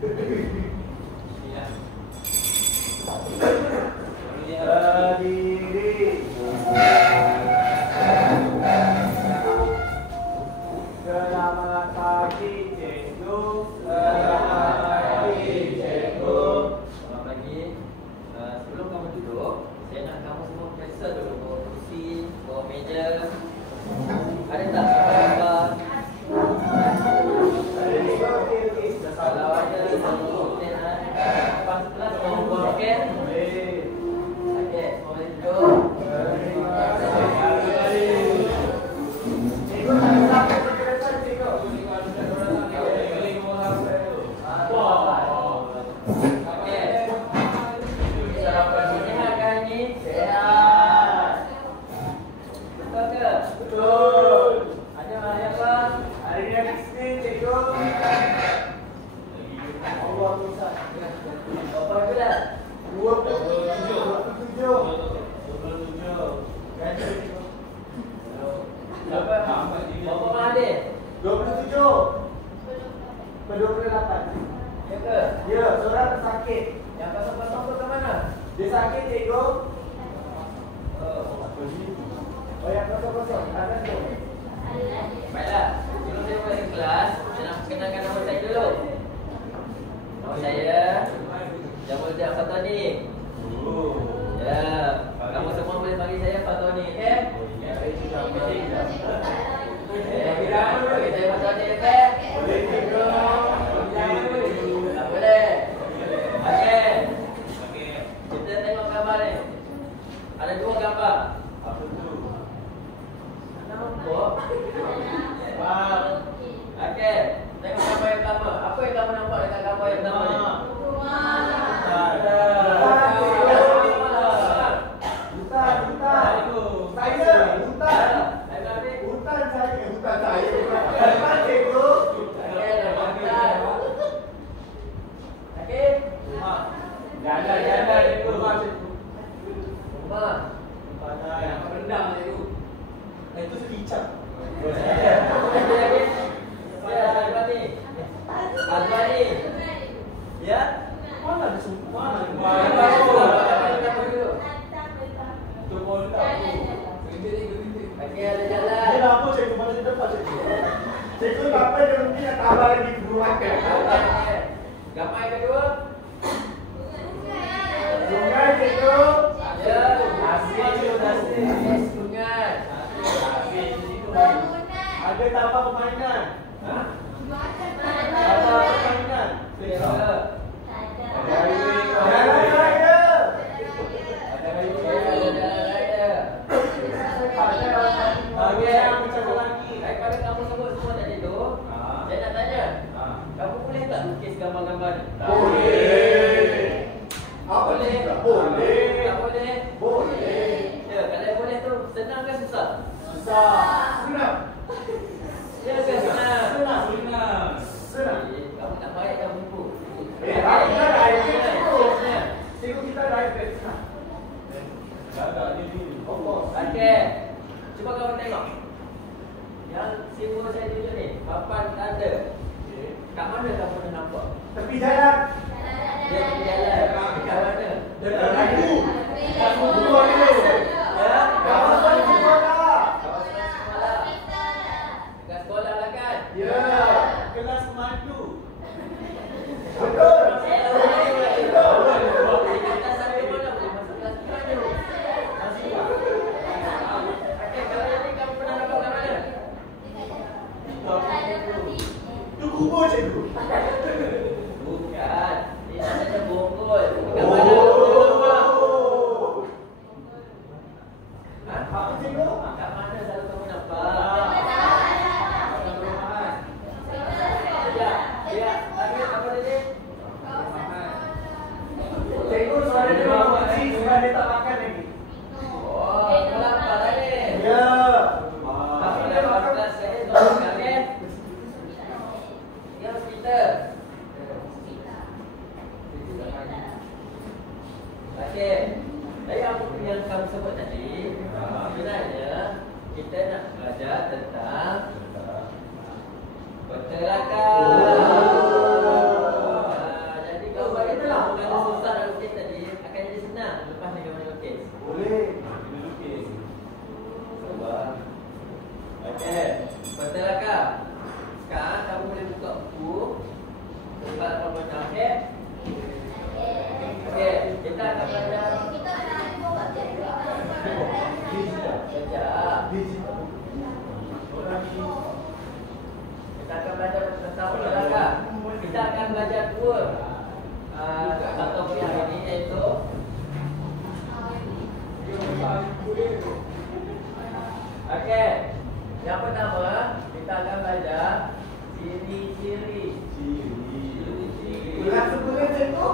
Berdiri. Selamat pagi cikgu. Selamat pagi cikgu. Selamat pagi. Sebelum kamu duduk, saya nak kamu semua periksa dulu bawa kursi, bawa meja. Ada tak gambar? Kalau ada, lepas kelas mau buat roket. Okey, semua boleh duduk. Ya, seorang tersakit. Yang kosong-kosong tu ke mana? Dia sakit cikgu. Oh, yang kosong-kosong. Ada tu. Baiklah, sebelum saya masuk kelas, saya nak kenalkan nama saya dulu. Nama saya Jamuddin Fatoni. Ya, kamu semua boleh panggil saya Fatoni, okey? Bagi saya Fatoni, okey? Tak boleh. Okey. Kita tengok gambar ni. Ada dua gambar. Apa tu? Nampak? Faham? Okey. Tengok gambar yang pertama. Apa yang kamu nampak dekat gambar yang pertama ni? Itu sekicap. Azwani. Ya? Mana ada semua? Okey, ada jalan. Dia apa cikgu? Mana di depan cikgu? Cikgu apa dia mungkin nak tambah lagi guru makan. Gambar yang kedua. Sungai cikgu. Ya, Asin. sungai. Ada tambah permainan. Ha? Tambah permainan. Ya. Jalan raya. Bagi yang bercakap lagi. Daripada kamu semua tadi tu, saya nak tanya. Kamu boleh tak lukis gambar-gambar ni? Boleh. Apa Boleh? ni? Boleh. Tak boleh? Boleh. Ya, kalau boleh tu senang ke susah? Susah. Senang. Ya ke senang? Senang. Senang. Kamu nak baikkan buku. Aku dah iPad cikgu. Cikgu kita dah iPad. Ada ni. Okey. Cuba kamu tengok. Yang simbol saya tunjuk ni, papan tanda. Kat mana kamu dah nampak? Tepi jalan. Dia di jalan. Kat mana? Dekat aku. Kat buku ni. Ya. Kawasan sekolah. Kawasan sekolah. Dekat sekolah lah kan? Ya. Kelas pemandu. Betul. Kita sampai mana boleh masuk kelas pemandu? Okey, kalau yang ni kamu pernah nampak kat mana? Tu kubur cikgu. Bukan. Ini ada bongkol. Kat mana kamu dah nampak? Ha? Apa cikgu? Kat mana selalu kamu nampak? Ya, apa tadi? Cikgu suara dia memang kecil sebab dia tak makan lagi. Oh, kamu lapar lah ni. Ya. Tapi dia makan kelas saya tu kan? Dia hospital. Okey. Dari apa yang kamu sebut tadi, sebenarnya kita nak belajar tentang pergerakan. dalam pembacaan. Okey? Okey, kita akan belajar kita akan belajar tentang pergerakan. Kita akan belajar dua topik hari ini, iaitu okey, yang pertama kita akan belajar ciri-ciri. Langsung boleh cikgu?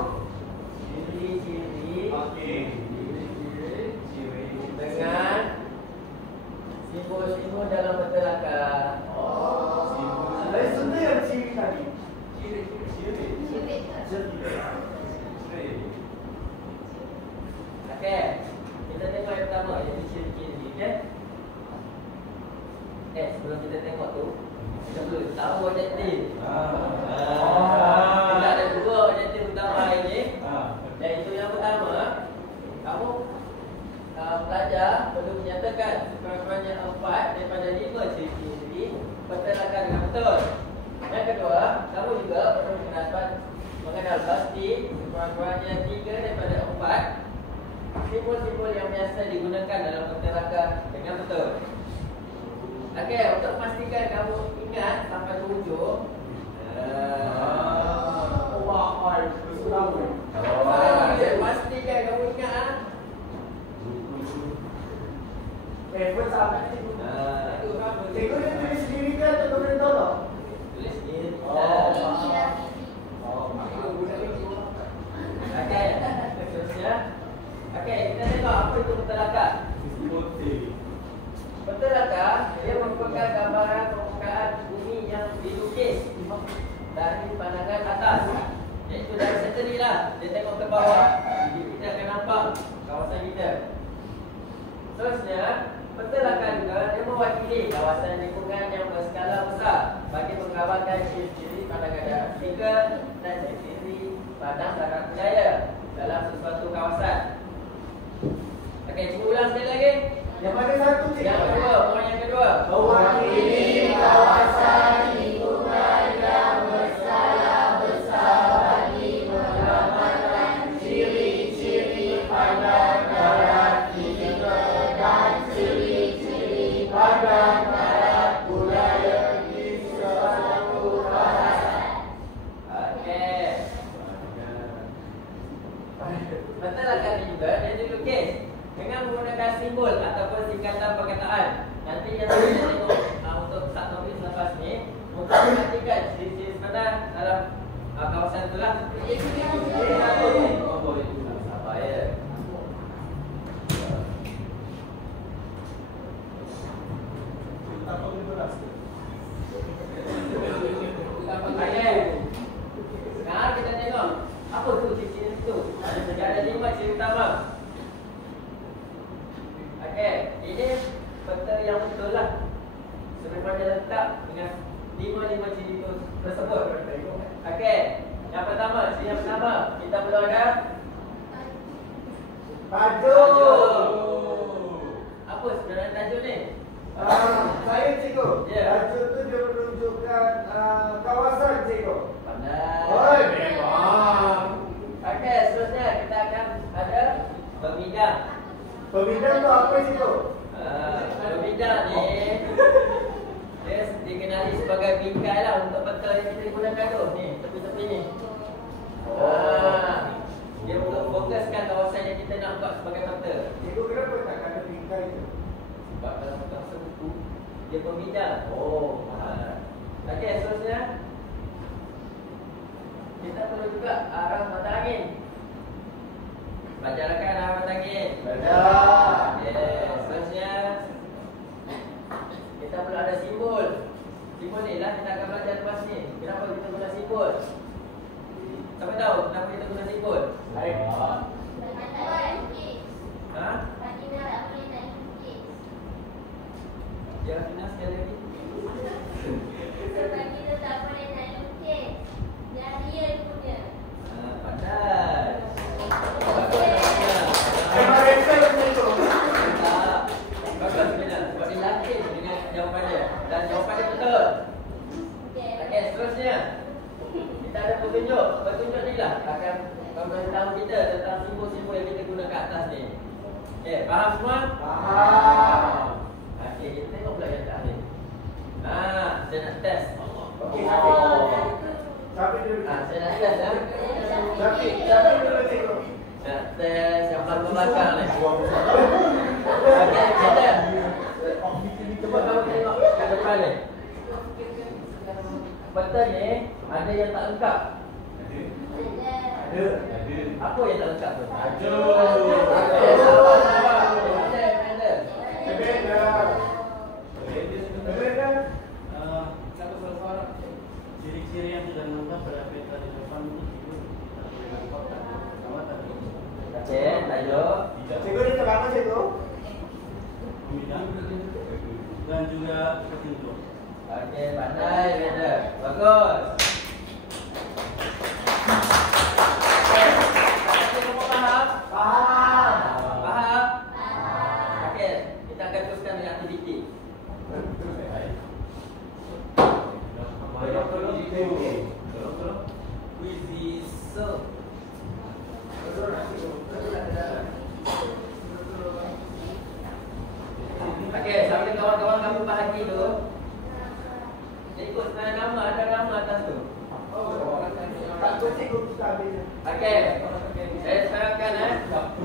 Ciri-ciri. Okey. Dengan simbol-simbol dalam pergerakan. Saya sudah yang ciri tadi. Okey, kita tengok yang pertama, iaitu ciri-ciri. Okey? Sebelum kita tengok tu, kita perlu tahu objektif. Kita ada dua objektif utama hari ini. Iaitu yang pertama, kamu pelajar perlu menyatakan sekurang-kurangnya 4 daripada 5 ciri-ciri pergerakan dengan betul. Yang kedua, kamu juga perlu mengenal pasti sekurang-kurangnya 3 daripada 4 simbol-simbol yang biasa digunakan dalam pergerakan dengan betul. Okey, untuk memastikan kamu ingat sampai ke ujung. Pastikan kamu ingat. Pun sampai cikgu. Cikgu dia tulis sendiri ke atau boleh tolong? Tulis sendiri. Okey, seterusnya. Okey, kita tengok apa itu pergerakan. Pergerakan dia merupakan gambaran permukaan bumi yang dilukis dari pandangan atas. Iaitu dari senteri lah. Dia tengok ke bawah, kita akan nampak kawasan kita. Seterusnya, pergerakan juga dia mewakili kawasan lingkungan yang berskala besar bagi menggambarkan ciri-ciri pandangan jarak tiga dan ciri-ciri pandang jarak budaya dalam sesuatu kawasan. Okey, cuba ulang sekali lagi. Yang mana satu cikgu? Yang kedua, poin yang kedua. Mewakili kawasan lingkungan yang berskala besar bagi menggambarkan ciri-ciri pandang jarak tiga dan ciri-ciri pandang jarak budaya di suatu kawasan. Okey. Pergerakan ini juga dia dilukis dengan menggunakan simbol ataupun singkatan perkataan. Nanti yang kita tengok untuk satu topik selepas ni, untuk perhatikan ciri-ciri sebenar dalam kawasan itulah. Sabar ya. Okey. Sekarang kita tengok apa tu ciri-ciri itu. Ada 5 ciri utama. Okey, ini peta yang betul lah. Sebenarnya letak dengan 5 ciri tersebut. Okey, yang pertama, ciri yang pertama, kita perlu ada Tajuk. Apa sebenarnya tajuk ni? Saya cikgu. Ya. Tajuk tu dia menunjukkan kawasan cikgu. Pandai. Oh, memang. Okey, seterusnya kita akan ada pembidang. Pembidang tu apa cikgu? Pembidang ni dia dikenali sebagai bingkai lah untuk peta yang kita gunakan tu. Ni, tepi-tepi ni. Dia untuk fokuskan kawasan yang kita nak buat sebagai peta. Cikgu kenapa tak kena bingkai tu? Sebab dalam bahasa buku dia pembidang. Okey, seterusnya kita perlu juga arah mata angin. Belajarkan arah mata angin. Belajar. Seterusnya kita perlu ada simbol. Simbol ni lah kita akan belajar lepas ni. Kenapa kita guna simbol? Siapa tahu kenapa kita guna simbol? Baik. Ha? Jangan kena sekali lagi. Pandai. Memang rekal cikgu. Bagus Bila. Sebab dia yakin dengan jawapan dia. Dan jawapan dia betul. Okey, seterusnya kita ada Petunjuk ni lah akan memberitahu kita tentang simbol-simbol yang kita guna kat atas ni. Okey, faham semua? Faham. Okey, kita tengok pula yang terakhir. Saya nak test. Okey, Syafiq. Syafiq dulu. Saya nak test ya. Syafiq dulu tengok. Nak test yang belakang ni. Okey, kita. Cuba kamu tengok ke depan ni. Peta ni ada yang tak lengkap. Ada. Apa yang tak lengkap tu? Ada. Ciri-ciri yang tidak lengkap pada peta di depan itu Okey, tajuk. Cikgu ni terang cikgu. pembidang dan juga petunjuk. Okey, pandai beda. Bagus. Okey, semua faham? Faham. Faham? Okey, kita akan teruskan dengan aktiviti. Tolong. Wizisel. Okey, sambil kawan-kawan kamu bahagi tu. Ikut senarai nama, ada nama atas tu. Tak tu cikgu kita habis. Okey. Saya sarankan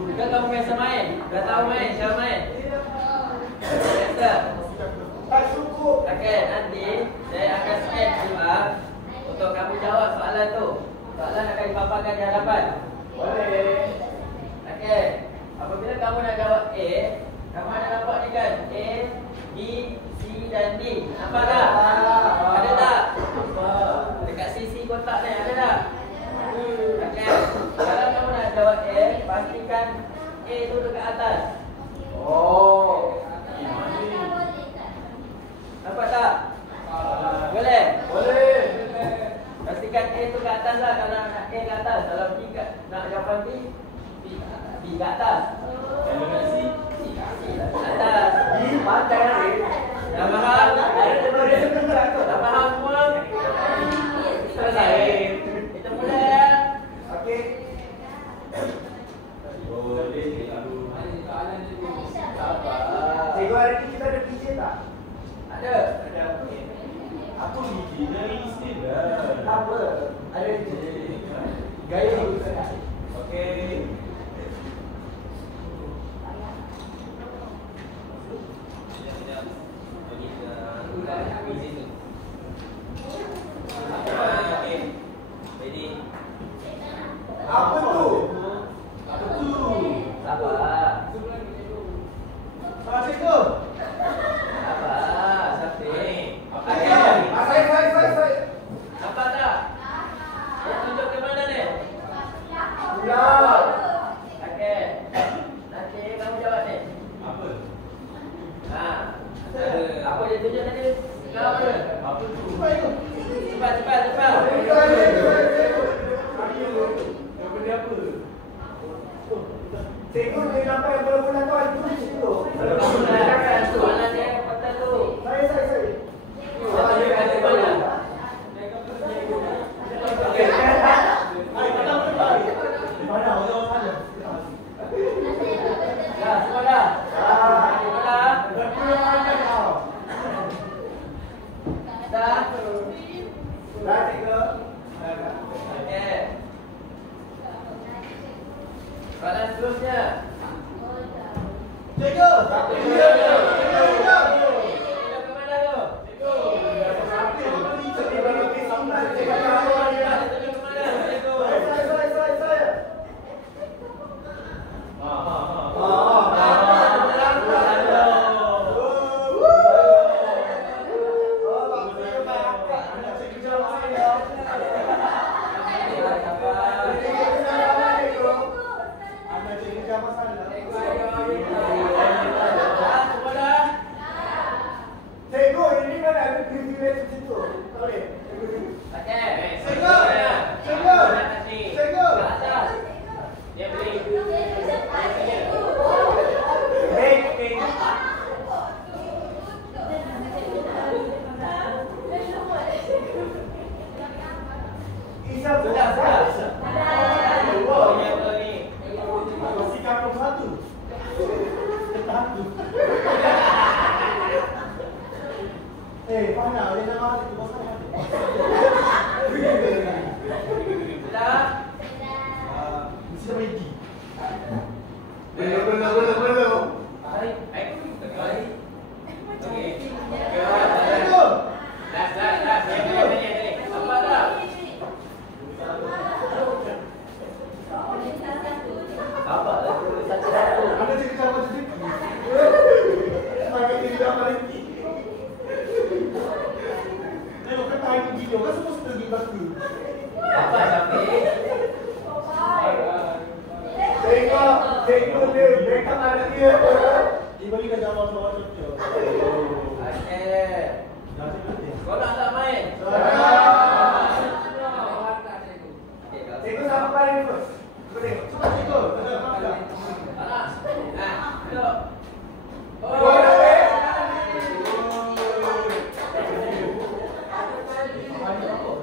jika kamu biasa main, dah tahu main, cara main. Biasa. Tak cukup. Okey, nanti saya akan scan QR untuk kamu jawab soalan tu. Soalan akan dipaparkan di hadapan. Boleh. Okey. Apabila kamu nak jawab A, kamu ada nampak ni kan? A, B, C dan D. Nampak tak? Ada tak? Dekat sisi kotak ni ada tak? Okey. Kalau kamu nak jawab A, pastikan A tu dekat atas. Oh. Nampak tak? Boleh? Boleh. Pastikan A tu kat atas lah. Kalau nak A kat atas. Kalau B nak jawapan B, B kat atas. Kalau kat C, Atas. Pandai ni. Dah faham? Tak faham semua? Selesai. Kita mula ya. Okey. boleh lalu. Cikgu hari ni kita ada PJ tak? Ada. Ada. Okey. Aku biji dari istilah. Tak apa. Ada PJ. Gaya ni. Okey. Apa tu? Sabar. Cikgu. Sabar. Syafiq. Saya. Nampak tak? Dia tunjuk ke mana ni? Sudah. Okey. Nanti kamu jawab ni. Apa? Apa dia tunjuk tadi? Kau apa? Apa tu? Cepat. Benda apa? Cikgu ni nampak yang bola-bola tu ada tulis situ. Soalan dia betul tu. Saya. Mana orang sana? Dah, semua dah. Semua dah. Dah. Dah cikgu. Okey. Soalan seterusnya. Cikgu. Semua dah. Sudah. Oh, ya betul ni. Masih kantong satu. Satu. Mana? Dia nak mati tu pasal mana? Sudah. Mesti dah ready. Belum. Okey. Last. Ni. Apa dah? Apa dah? Satu. Ada cerita macam tu. Sebagai diri dah berhenti. Tengok kata hari video kan semua sudah pergi batu. Apa Syafiq? Tengok dia, mereka ada dia. Dia bagi dah jawab cocok. Okey. Kau nak tak main? Cikgu sampai first. Cuba cikgu, ada apa tak? Anak. Duduk.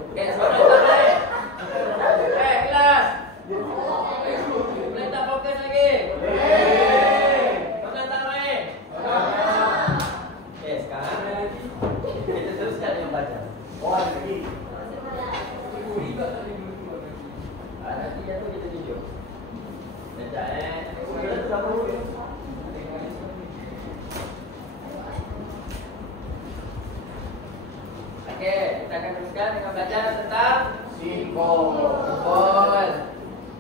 Okey, seorang tak main. Kelas. Boleh tak fokus lagi? Seorang tak main. Okey, sekarang kita teruskan dengan baca. Lagi. Nanti yang tu kita tunjuk. Sekejap Kita tu dah perlu. Okey, kita akan teruskan dengan belajar tentang simbol.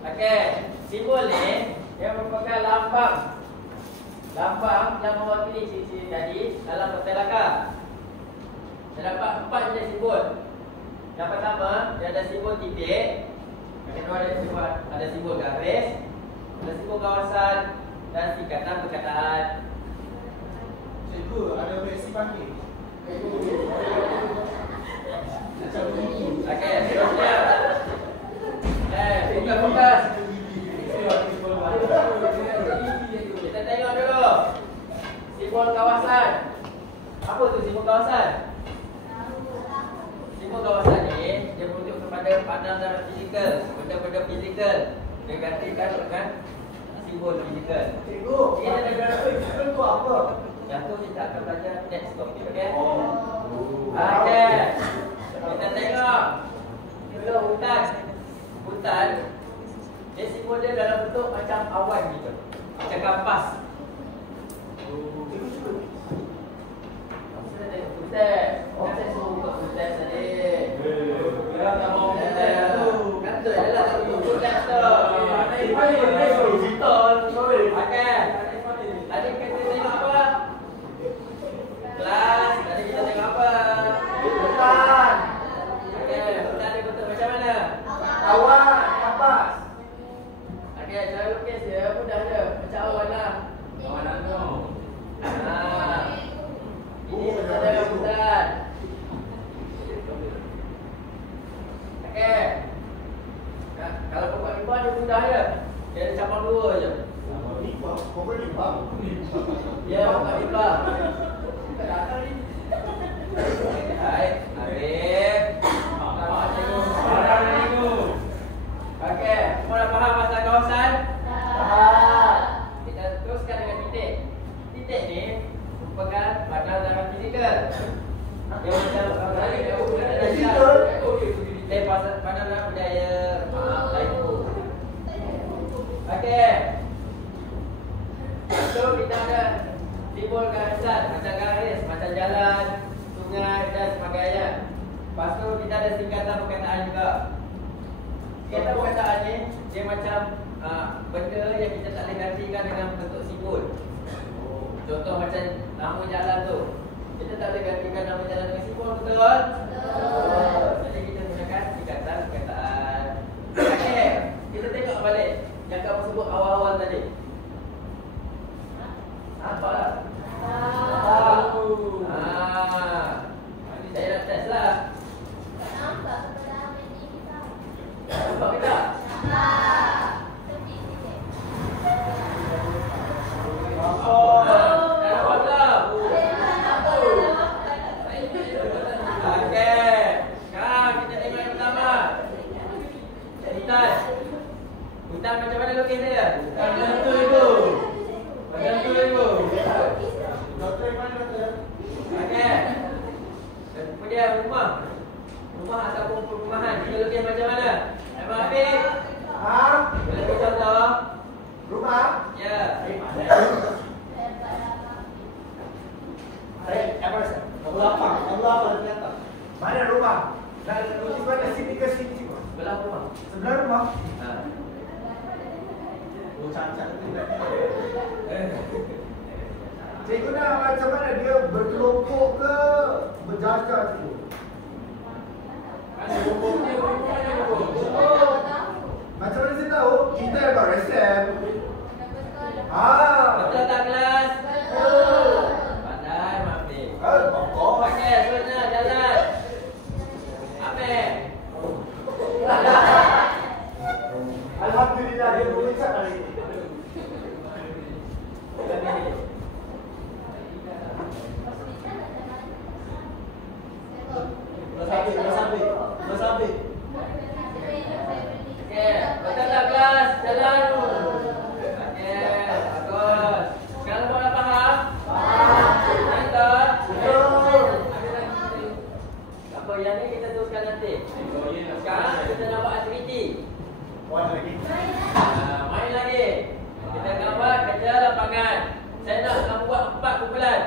Okey, simbol ni dia merupakan lambang yang mewakili ciri-ciri tadi dalam pertelaka. Terdapat 4 jenis simbol. Yang pertama, dia ada simbol titik. Yang kedua, ada simbol garis, ada simbol kawasan dan tingkatan perkataan. Cikgu, ada versi panggil. Okey, seterusnya. Fokus. Kita tengok dulu. Simbol kawasan. Apa tu simbol kawasan? Simbol kawasan ni dia merujuk kepada pandangan fizikal, benda-benda fizikal. Dia gantikan dengan simbol fizikal. Cikgu, kita negara itu apa? Yang tu kita akan belajar next topik, okey? Okey. Kita tengok. Dulu hutan. Dia simbol dia dalam bentuk macam awan gitu. Macam kampas. Saya tengok hutan. Saya suruh buka hutan tadi. Kita tak mau hutan tu. Kata je lah tak buka hutan tu. Okey. Tadi kita tengok apa? Kelas. Tadi kita tengok apa? Hutan. Okey, hutan dia bentuk macam mana? Awan, kapas. Okey, cara lukis dia mudah je. Macam awan lah. Awan anu. Ini ada hutan. Okey. Kalau pokok lipa dia mudah je. Dia ada cabang 2 je. Pokok lipa. Ya, pokok lipa. Baik, Arif. Okey, semua dah faham pasal kawasan? Kita teruskan dengan titik. Titik ni merupakan pandangan fizikal. Dia macam pandangan budaya. Itu. Okey. So kita ada simbol garisan, macam garis, macam jalan, sungai dan sebagainya. Lepas tu kita ada singkatan perkataan juga. Singkatan perkataan ni dia macam benda yang kita tak boleh gantikan dengan bentuk simbol. Contoh macam nama jalan tu, kita tak boleh gantikan nama jalan dengan simbol, betul? Jadi kita gunakan singkatan perkataan. Okey, kita tengok balik yang kamu sebut awal-awal tadi. Apa lah? Nanti saya nak test lah. Nampak ke tak? Nampak tak? Okey. Sekarang Intan macam mana lukis dia? Macam tu ibu. Macam tu ibu. Doktor mana doktor? Okey. Kemudian rumah. Rumah ataupun perumahan. Kita lukis macam mana? Abang Habib. Boleh beri contoh? Rumah? Ya. Allah datang. Mana rumah? Dan lukis mana sini ke sini? Sebelah rumah. Sebelah rumah? Ha. Oh, cantik tu. Cikgu nak macam mana dia berkelompok ke berjajar tu? Macam mana saya tahu? Kita yang buat resep. Betul tak kelas? Pandai Mafik. Pokok. Okey, sebenarnya jalan. Ambil. Alhamdulillah dia berucap hari ini. Bersabar. Okey, betul tak kelas? Jalan. Okey, bagus. Sekarang semua dah faham? Betul? Apa yang ni kita teruskan nanti. Sekarang kita nak buat aktiviti. Main lagi. Kita akan buat kerja lapangan. Saya nak kamu buat 4 kumpulan.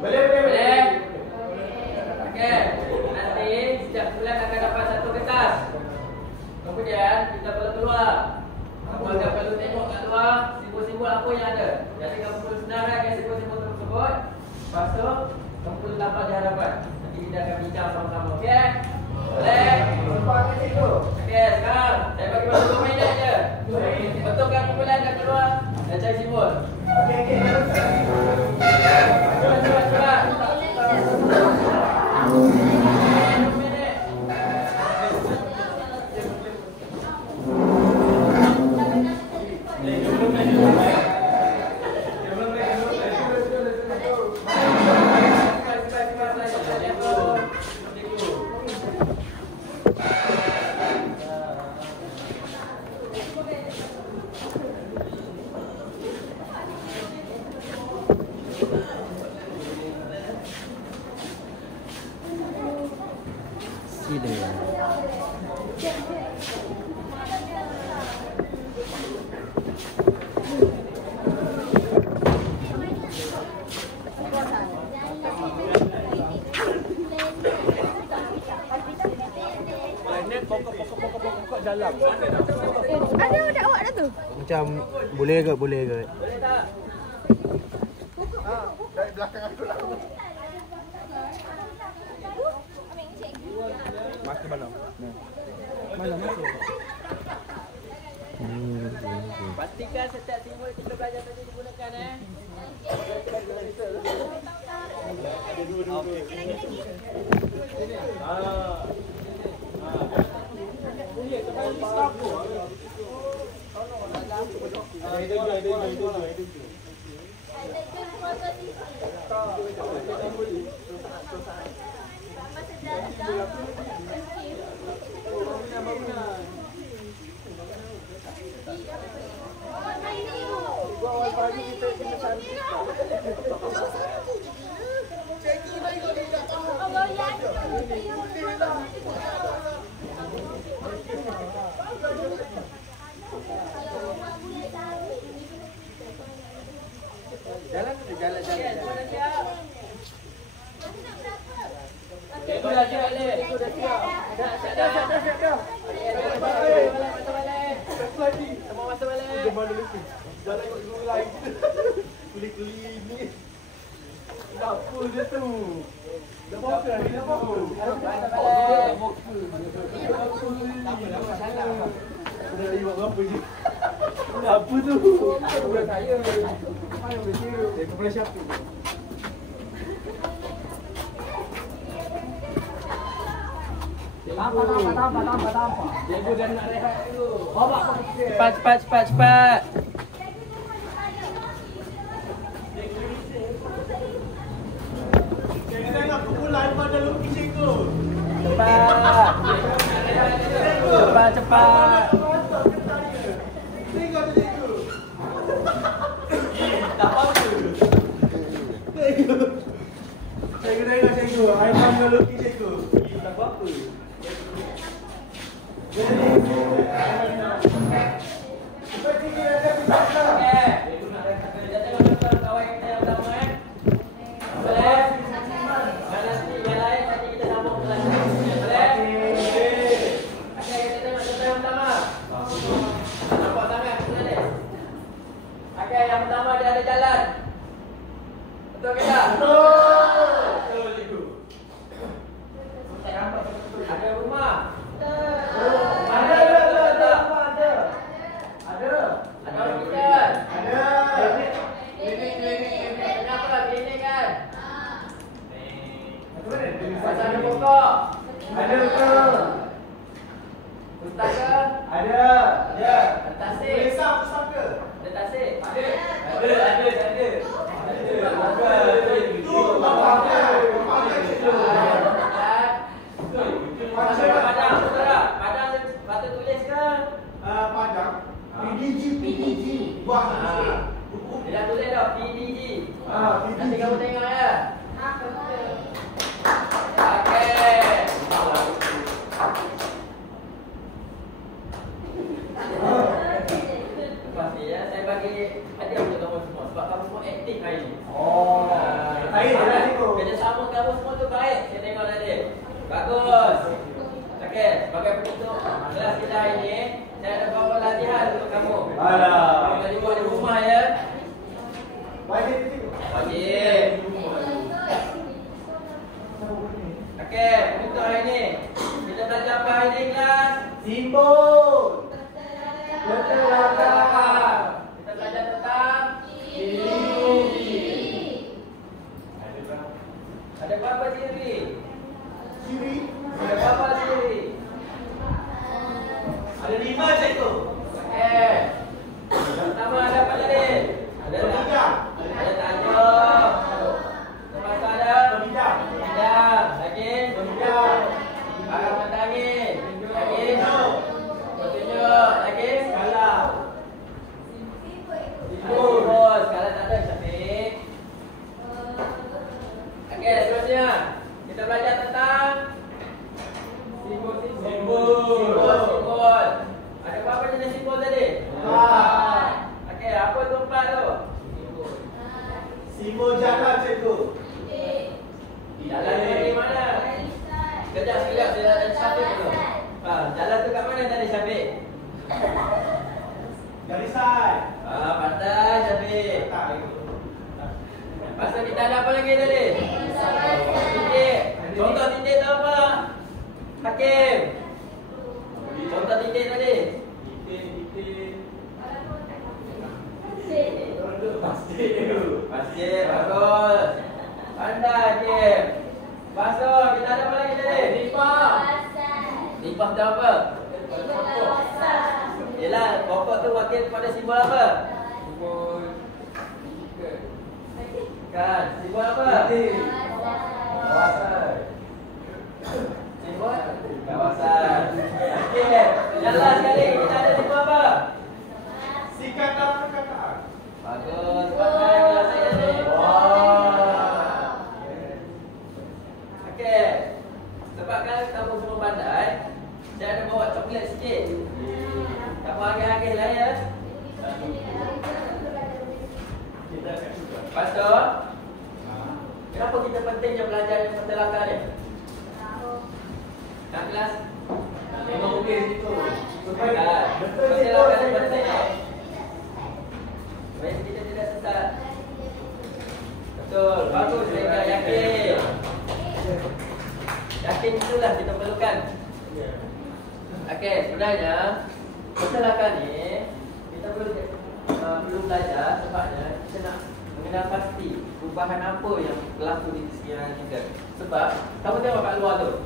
Boleh? Okey. Nanti setiap kumpulan akan dapat 1 kertas. Kemudian kita perlu keluar. Kamu akan perlu tengok kat luar simbol-simbol apa yang ada. Jadi kamu perlu senaraikan simbol-simbol tersebut. Lepas tu kamu perlu dapat di hadapan. Nanti kita akan bincang sama-sama. Okey? Boleh? Okey, sekarang saya bagi masa 2 minit je. Betulkan kumpulan kat luar dan cari simbol. Cepat. 2 minit. Ada awak dah tu. Macam boleh ke? Boleh tak? Dari belakang aku lah. Masker mana? Mana masker? Pastikan setiap simbol kita belajar tadi digunakan Apa tu? Saya. Kepala siapa? Tampak. Cikgu dah nak rehat dulu. Cepat. Saya nak kumpulan pada lukis cikgu. Cepat. Seperti kita ada bicara. Okey. Kita tengok betul kawan kita yang pertama Boleh? Nanti yang lain nanti kita sambung kelas. Boleh? Okey, kita tengok contoh yang pertama. Nampak sangat kita ni. Okey, yang pertama dia ada jalan. Betul ke tak? Betul cikgu. Ada rumah. Ada hospital. Kenapa? Klinik kan? Pasal ada pokok. Ada betul. Ustaz ke? Ada. Ada tasik. Pustaka. Ada tasik. Ada. Itu apa? Padang, betul tak? Padang patut tulis ke? Padang. PDG. Buah. Dia dah tulis dah PDG. PDG. Nanti kamu tengok ya. Okey. Pasti ya, saya bagi hadiah untuk kamu semua sebab kamu semua aktif hari ni. Baik, cikgu. Kerjasama kamu semua tu baik. Saya tengok tadi. Bagus. Okey, sebagai penutup kelas kita hari ni, saya ada beberapa latihan untuk kamu. Alah. Kamu buat di rumah ya. Wajib cikgu. Wajib. Okey, penutup hari ni. Kita belajar apa hari ni kelas? Simbol. Betul lah. Kita belajar tentang ada berapa ciri? Ciri. Ada berapa ciri? Ada 5 cikgu. Okey. Pertama ada apa tadi? Ada Berbincang. ada tajuk. Lepas tu ada Berbincang. bidang. Lagi Berbincang. arah mata angin. Lagi petunjuk. Lagi Skala. simbol. Sekarang tak ada Syafiq. Okey, seterusnya kita belajar tentang simbol. Ada berapa jenis simbol tadi? 4. Okey, apa tu 4 tu? Simbol jalan cikgu. Jalan tu di mana? Sekejap, saya nak tanya Syafiq dulu. Jalan tu kat mana tadi Syafiq? Garisan. Pandai Syafiq. Lepas tu kita ada apa lagi tadi? Titik. Contoh titik tu apa? Hakim. Contoh titik tadi. Pasir, bagus. Pandai Hakim. Lepas tu kita ada apa lagi tadi? Nipah. Nipah tu apa? Yelah, pokok tu wakil kepada simbol apa? Kan, simbol apa? Kawasan. Simbol kawasan. Okey, jelas sekali kita ada simbol apa? Sikatan perkataan. Bagus, pandai kelas saya ni. Okey. Sebab kan kamu semua pandai, saya ada bawa coklat sikit. Kamu agak-agak lah ya. Lepas tu, kenapa kita pentingnya belajar yang pentelaka ni? Nak kelas? Memang mungkin situ. Pentelaka ni penting. Supaya kita tidak sesat. Betul, bagus saya yakin. Yakin itulah kita perlukan. Okey, sebenarnya pentelaka ni kita perlu belajar sebabnya kita nak mengenal pasti perubahan apa yang berlaku di sekeliling kita. Sebab kamu tengok kat luar tu,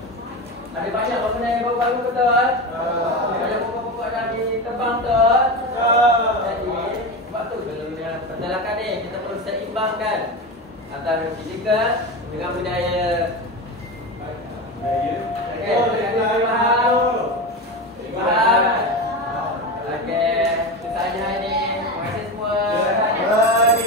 ada banyak bangunan yang baru-baru betul. Banyak pokok-pokok dah ditebang tu. Jadi sebab tu perlunya pentelaka ni kita perlu seimbangkan antara fizikal dengan budaya. Okey, terima kasih. Faham? Okey, itu sahaja hari ni. Terima kasih semua. Terima kasih.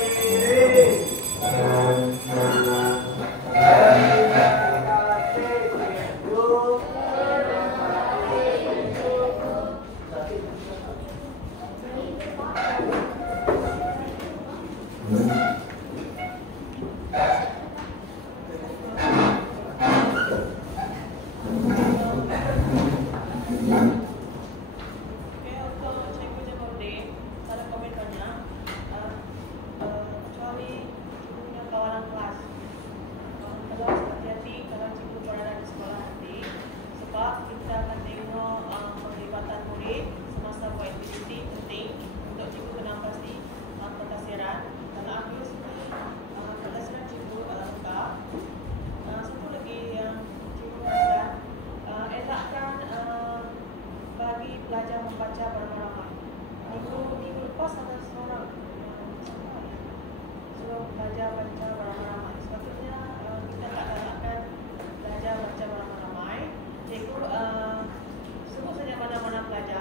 belajar membaca beramai-ramai. Minggu lepas ada seorang suruh belajar baca beramai-ramai. Sepatutnya kita tak galakkan belajar baca beramai-ramai. Cikgu sebut saja mana-mana belajar.